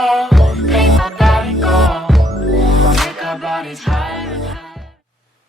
make my body go, make our bodies higher and higher.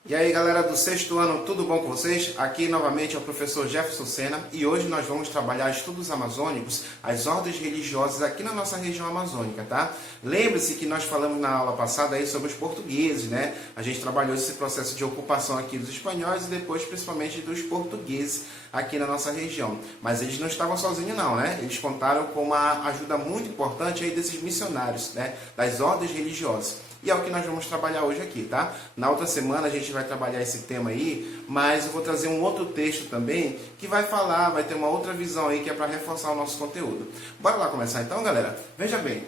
E aí galera do sexto ano, tudo bom com vocês? Aqui novamente é o professor Jefferson Sena e hoje nós vamos trabalhar estudos amazônicos, as ordens religiosas aqui na nossa região amazônica, tá? Lembre-se que nós falamos na aula passada aí sobre os portugueses, né? A gente trabalhou esse processo de ocupação aqui dos espanhóis e depois principalmente dos portugueses aqui na nossa região. Mas eles não estavam sozinhos não, né? Eles contaram com uma ajuda muito importante aí desses missionários, né? Das ordens religiosas. E é o que nós vamos trabalhar hoje aqui, tá? Na outra semana a gente vai trabalhar esse tema aí, mas eu vou trazer um outro texto também que vai falar, vai ter uma outra visão aí que é para reforçar o nosso conteúdo. Bora lá começar então, galera? Veja bem.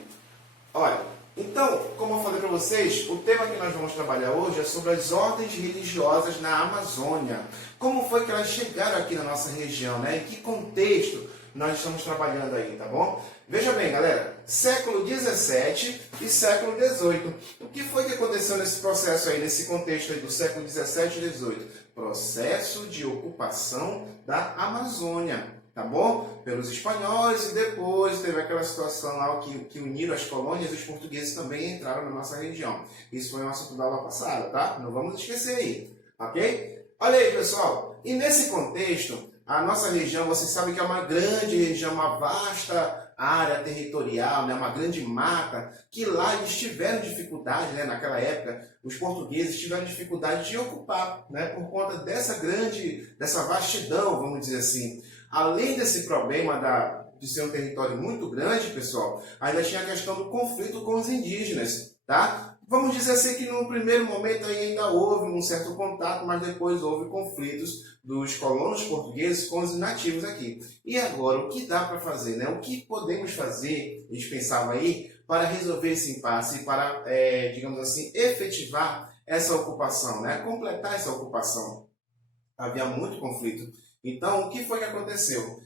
Olha, então, como eu falei para vocês, o tema que nós vamos trabalhar hoje é sobre as ordens religiosas na Amazônia. Como foi que elas chegaram aqui na nossa região, né? Em que contexto nós estamos trabalhando aí, tá bom? Veja bem, galera, século XVII e século XVIII. O que foi que aconteceu nesse processo aí, nesse contexto aí do século XVII e XVIII? Processo de ocupação da Amazônia, tá bom? Pelos espanhóis e depois teve aquela situação lá que uniram as colônias e os portugueses também entraram na nossa região. Isso foi um assunto da aula passada, tá? Não vamos esquecer aí, ok? Olha aí, pessoal, e nesse contexto, a nossa região, vocês sabem que é uma grande região, uma vasta área territorial, né, uma grande mata, que lá eles tiveram dificuldade, né, naquela época, os portugueses tiveram dificuldade de ocupar, né, por conta dessa vastidão, vamos dizer assim. Além desse problema de ser um território muito grande, pessoal, ainda tinha a questão do conflito com os indígenas, tá? Vamos dizer assim que no primeiro momento ainda houve um certo contato, mas depois houve conflitos dos colonos portugueses com os nativos aqui. E agora, o que dá para fazer, né? O que podemos fazer, eles pensavam aí, para resolver esse impasse e para, digamos assim, efetivar essa ocupação, né? Completar essa ocupação. Havia muito conflito. Então, o que foi que aconteceu?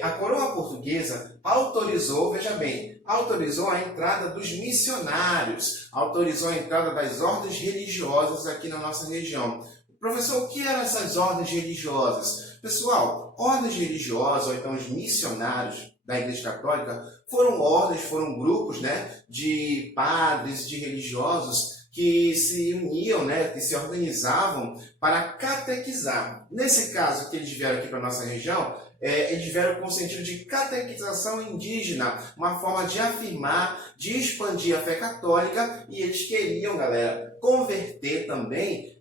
A coroa portuguesa autorizou, veja bem, autorizou a entrada dos missionários, autorizou a entrada das ordens religiosas aqui na nossa região. Professor, o que eram essas ordens religiosas? Pessoal, ordens religiosas, ou então os missionários da Igreja Católica, foram ordens, foram grupos, né, de padres, de religiosos que se uniam, né, que se organizavam para catequizar. Nesse caso que eles vieram aqui para a nossa região, eles vieram com o sentido de catequização indígena, uma forma de afirmar, de expandir a fé católica, e eles queriam, galera, converter também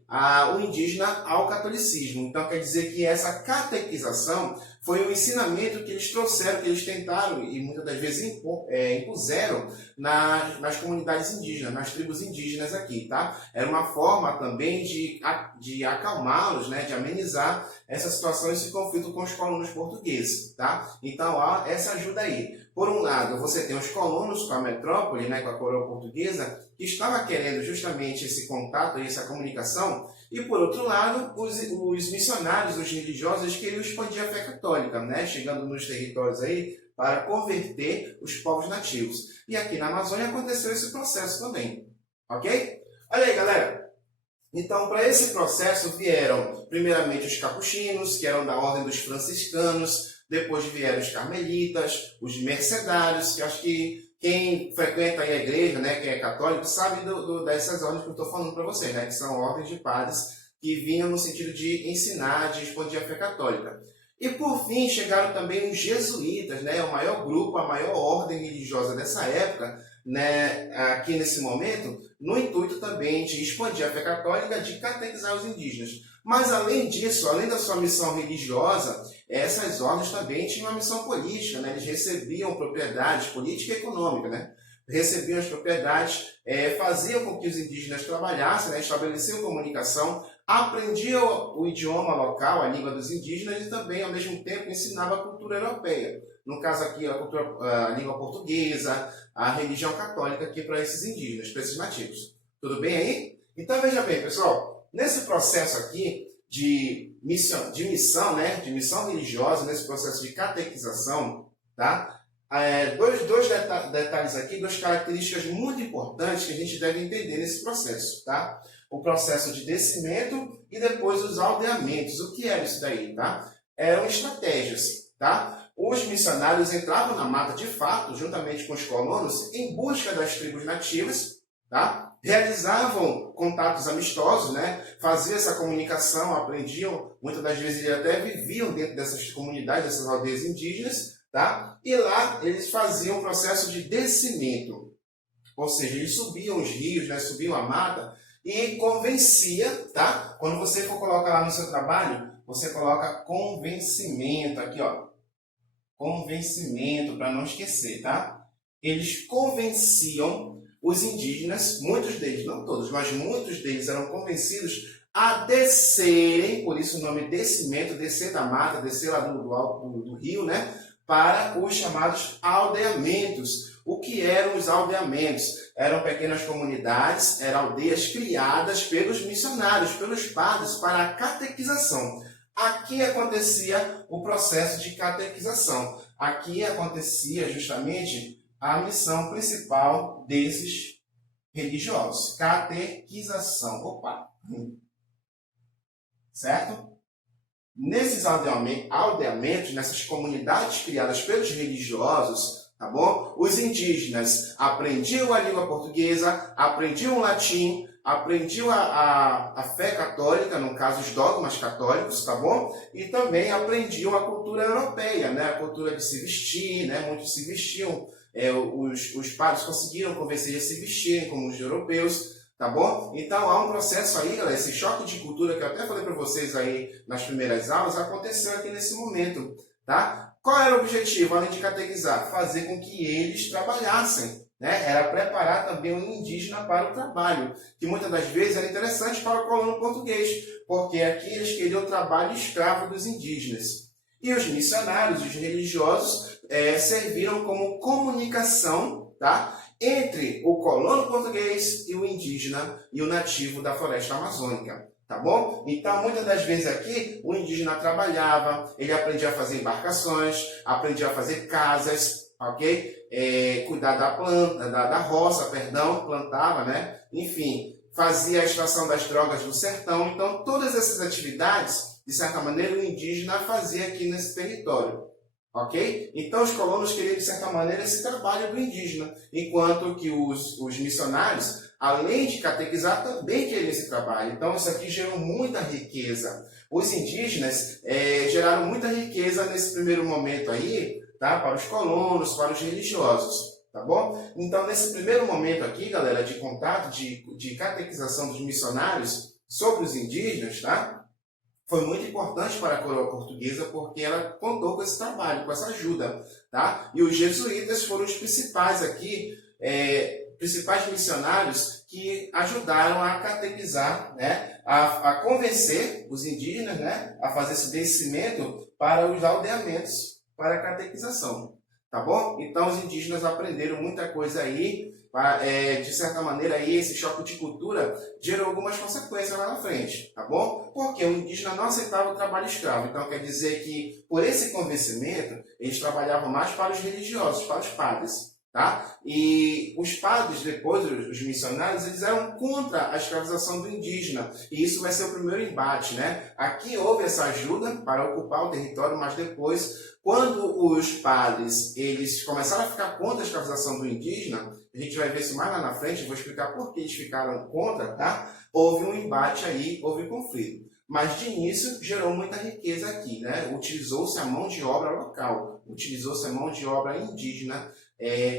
o indígena ao catolicismo. Então quer dizer que essa catequização foi um ensinamento que eles trouxeram, que eles tentaram e muitas das vezes impuseram nas comunidades indígenas, nas tribos indígenas aqui, tá? Era uma forma também de acalmá-los, né? De amenizar essa situação, esse conflito com os colonos portugueses, tá? Então há essa ajuda aí. Por um lado, você tem os colonos com a metrópole, né, com a coroa portuguesa, que estava querendo justamente esse contato e essa comunicação, e por outro lado, os missionários, os religiosos, queriam expandir a fé católica, né, chegando nos territórios aí para converter os povos nativos. E aqui na Amazônia aconteceu esse processo também, ok? Olha aí, galera. Então, para esse processo vieram, primeiramente, os capuchinos, que eram da ordem dos franciscanos, depois vieram os carmelitas, os mercedários, que acho que quem frequenta aí a igreja, né, quem é católico, sabe dessas ordens que eu estou falando para vocês, né, que são ordens de padres que vinham no sentido de ensinar, de expandir a fé católica. E por fim chegaram também os jesuítas, né, o maior grupo, a maior ordem religiosa dessa época, né, aqui nesse momento, no intuito também de expandir a fé católica, de catequizar os indígenas. Mas além disso, além da sua missão religiosa, essas ordens também tinham uma missão política, né? Eles recebiam propriedades política e econômica, né? Recebiam as propriedades, faziam com que os indígenas trabalhassem, né? Estabeleciam comunicação, aprendiam o idioma local, a língua dos indígenas e também, ao mesmo tempo, ensinavam a cultura europeia. No caso aqui, a língua portuguesa, a religião católica aqui para esses indígenas, para esses nativos. Tudo bem aí? Então, veja bem, pessoal, nesse processo aqui de missão religiosa, nesse processo de catequização, tá? Dois detalhes aqui, duas características muito importantes que a gente deve entender nesse processo, tá? O processo de descimento e depois os aldeamentos. O que era isso daí, tá? Eram estratégias, tá? os missionários entravam na mata de fato, juntamente com os colonos, em busca das tribos nativas, tá? Realizavam contatos amistosos, né? Faziam essa comunicação, aprendiam, muitas das vezes eles até viviam dentro dessas comunidades, dessas aldeias indígenas, tá? E lá eles faziam um processo de descimento, ou seja, eles subiam os rios, né? Subiam a mata e convencia, tá? Quando você for colocar lá no seu trabalho, você coloca convencimento aqui, ó. Convencimento, para não esquecer, tá? Eles convenciam os indígenas, muitos deles, não todos, mas muitos deles eram convencidos a descerem, por isso o nome descimento, descer da mata, descer lá do alto do rio, né? Para os chamados aldeamentos. O que eram os aldeamentos? Eram pequenas comunidades, eram aldeias criadas pelos missionários, pelos padres, para a catequização. Aqui acontecia o processo de catequização. Aqui acontecia justamente a missão principal desses religiosos. Catequização. Opa! Certo? Nesses aldeamentos, nessas comunidades criadas pelos religiosos, tá bom? Os indígenas aprendiam a língua portuguesa, aprendiam o latim, aprendiam a fé católica, no caso os dogmas católicos, tá bom? E também aprendiam a cultura europeia, né? A cultura de se vestir, né? Muitos se vestiam, os padres conseguiram convencer a se vestirem como os europeus, tá bom? Então há um processo aí, galera, esse choque de cultura que eu até falei para vocês aí nas primeiras aulas, aconteceu aqui nesse momento, tá? Qual era o objetivo, além de catequizar? Fazer com que eles trabalhassem, né? Era preparar também o indígena para o trabalho, que muitas das vezes era interessante para o colono português, porque aqui eles queriam o trabalho escravo dos indígenas. E os missionários, os religiosos, serviram como comunicação, tá? Entre o colono português e o indígena e o nativo da floresta amazônica. Tá bom? Então, muitas das vezes aqui, o indígena trabalhava, ele aprendia a fazer embarcações, aprendia a fazer casas, ok? Cuidar da planta, da roça, perdão, plantava, né? Enfim, fazia a extração das drogas do sertão. Então, todas essas atividades, de certa maneira, o indígena fazia aqui nesse território. Ok? Então, os colonos queriam, de certa maneira, esse trabalho do indígena, enquanto que os missionários, além de catequizar, também queriam esse trabalho. Então, isso aqui gerou muita riqueza. Os indígenas geraram muita riqueza nesse primeiro momento aí, tá? Para os colonos, para os religiosos. Tá bom? Então, nesse primeiro momento aqui, galera, de contato, de catequização dos missionários sobre os indígenas, tá? Foi muito importante para a coroa portuguesa porque ela contou com esse trabalho, com essa ajuda, tá? E os jesuítas foram os principais aqui, principais missionários que ajudaram a catequizar, né? A convencer os indígenas, né? A fazer esse descimento para os aldeamentos, para a catequização, tá bom? Então os indígenas aprenderam muita coisa aí, de certa maneira aí esse choque de cultura gerou algumas consequências lá na frente, tá bom? Porque o indígena não aceitava o trabalho escravo, então quer dizer que por esse convencimento eles trabalhavam mais para os religiosos, para os padres, tá? E os padres depois, os missionários, eles eram contra a escravização do indígena, e isso vai ser o primeiro embate, né? Aqui houve essa ajuda para ocupar o território, mas depois, quando os padres eles começaram a ficar contra a escravização do indígena, a gente vai ver isso mais lá na frente, vou explicar por que eles ficaram contra, tá? Houve um embate aí, houve conflito. Mas de início gerou muita riqueza aqui, né? Utilizou-se a mão de obra local, utilizou-se a mão de obra indígena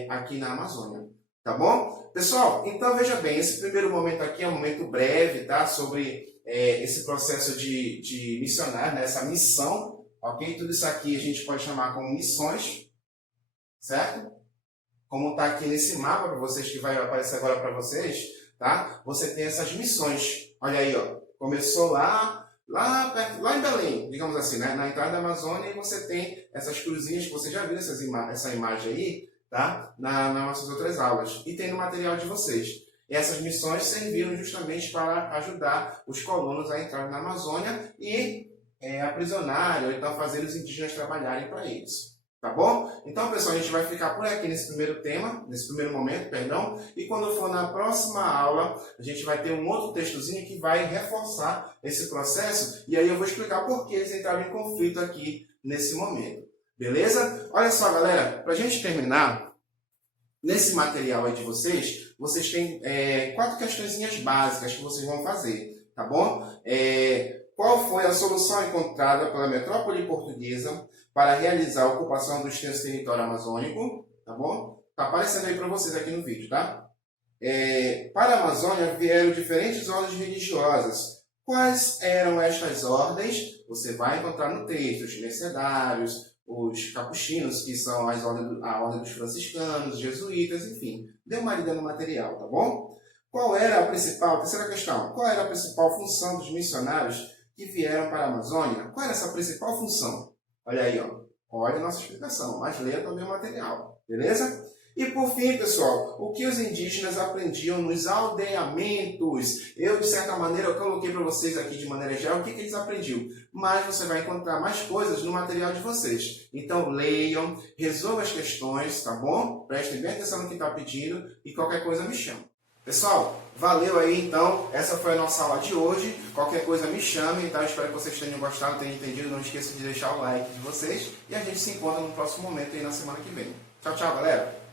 aqui na Amazônia, tá bom? Pessoal, então veja bem, esse primeiro momento aqui é um momento breve, tá? Sobre esse processo de missionário, né? Essa missão, ok? Tudo isso aqui a gente pode chamar como missões, certo? Como está aqui nesse mapa para vocês, que vai aparecer agora para vocês, tá? Você tem essas missões. Olha aí, ó. Começou lá em Belém, digamos assim, né? Na entrada da Amazônia, e você tem essas cruzinhas que você já viu essa imagem aí, tá? Nas nossas outras aulas. E tem no material de vocês. E essas missões serviram justamente para ajudar os colonos a entrar na Amazônia e aprisionar, ou então fazer os indígenas trabalharem para eles. Tá bom? Então, pessoal, a gente vai ficar por aqui nesse primeiro tema, nesse primeiro momento, perdão. E quando for na próxima aula, a gente vai ter um outro textozinho que vai reforçar esse processo. E aí eu vou explicar por que eles entraram em conflito aqui nesse momento. Beleza? Olha só, galera, para a gente terminar, nesse material aí de vocês, vocês têm 4 questõezinhas básicas que vocês vão fazer, tá bom? Qual foi a solução encontrada pela metrópole portuguesa para realizar a ocupação do extenso território amazônico, tá bom? Tá aparecendo aí para vocês aqui no vídeo, tá? Para a Amazônia vieram diferentes ordens religiosas. Quais eram estas ordens? Você vai encontrar no texto: os mercedários, os capuchinos, que são a ordem dos franciscanos, jesuítas, enfim. Dê uma lida no material, tá bom? Terceira questão, qual era a principal função dos missionários que vieram para a Amazônia? Qual era essa principal função? Olha aí, ó. Olha a nossa explicação, mas leia também o material, beleza? E por fim, pessoal, o que os indígenas aprendiam nos aldeamentos? Eu, de certa maneira, eu coloquei para vocês aqui de maneira geral o que eles aprendiam. Mas você vai encontrar mais coisas no material de vocês. Então, leiam, resolvam as questões, tá bom? Prestem bem atenção no que está pedindo e qualquer coisa me chama. Pessoal, valeu aí então. Essa foi a nossa aula de hoje. Qualquer coisa me chame, tá? Espero que vocês tenham gostado, tenham entendido. Não esqueça de deixar o like de vocês. E a gente se encontra no próximo momento aí na semana que vem. Tchau, tchau, galera!